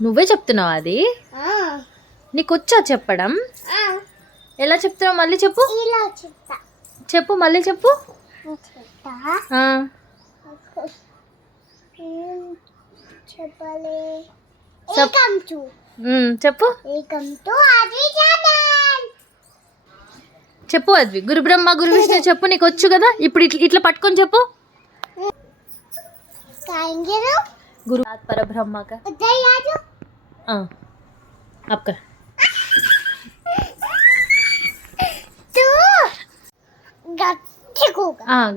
నువ్వే చెప్తున్నావు అది? నీకు వచ్చా చెప్పడం? ఎలా చెప్తున్నావు మళ్ళీ చెప్పు. చెప్పు మళ్ళీ చెప్పు. చెప్పు చెప్పు అద్వి. గురు బ్రహ్మ గురు విష్ణు చెప్పు, నీకు వచ్చు కదా. ఇప్పుడు ఇట్లా పట్టుకొని చెప్పు. గురు పరబ్రహ్మ का आपका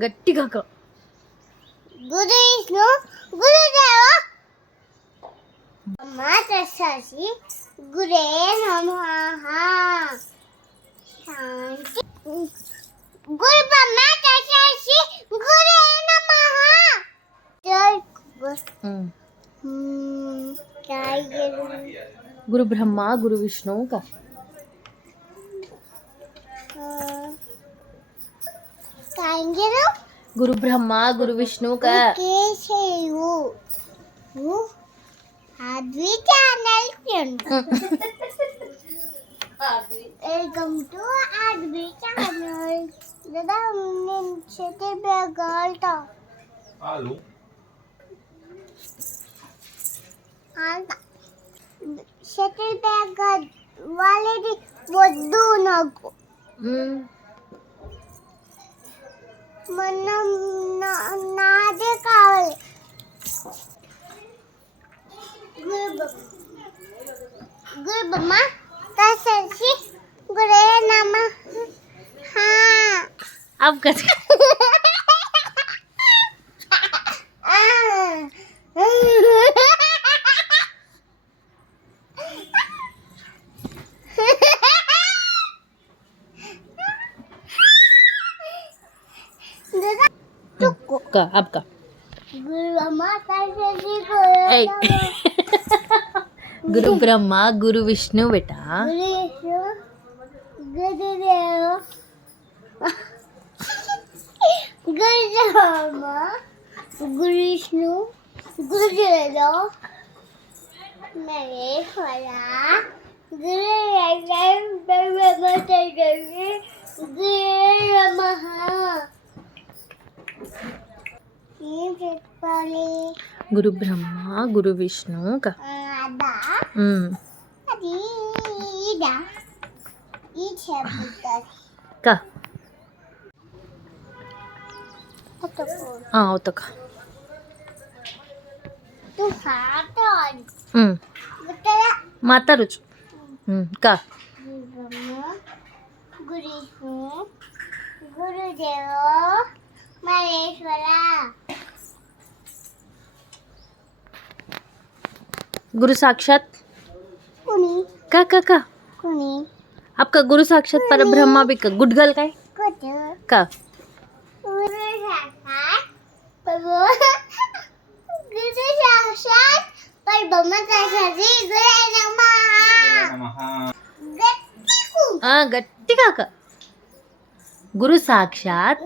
గట్టిగా గురు విష్ణు గురుదేవ మాతసాసి గురే నమః శాంతి గురు మాతసాసి గురే నమః జై गुरु ब्रह्मा गुरु विष्णु का गुरु ब्रह्मा गुरु विष्णु का వెల్కమ్ టు ఆద్వి ఛానల్. దాదా నేను చేతి బ్యాగ్ ఆల్టా షటిల్ బ్యాగ్ వాళ్ళది వద్దు నాకు. మనం నాదే కావాలి. గురు బ్రహ్మ తస్సి గురే నమః. अब कर का आपका गुरु ब्रह्मा गुरु विष्णु बेटा गुरु विष्णु गुरुदेव महेश्वरा गुरु नमः. गुरु ब्रह्मा गुरु विष्णु का का అవుతక మాతారుచు का गुरुदेव महेश्वरा गुरु साक्षात का आपका गुरु साक्षात पर ब्रह्मा भी का गुड गर्ल काय का गुरु साक्षात पर ब्रह्मा तस्सी गुरे नमः. गट्टिगा का गुरु साक्षात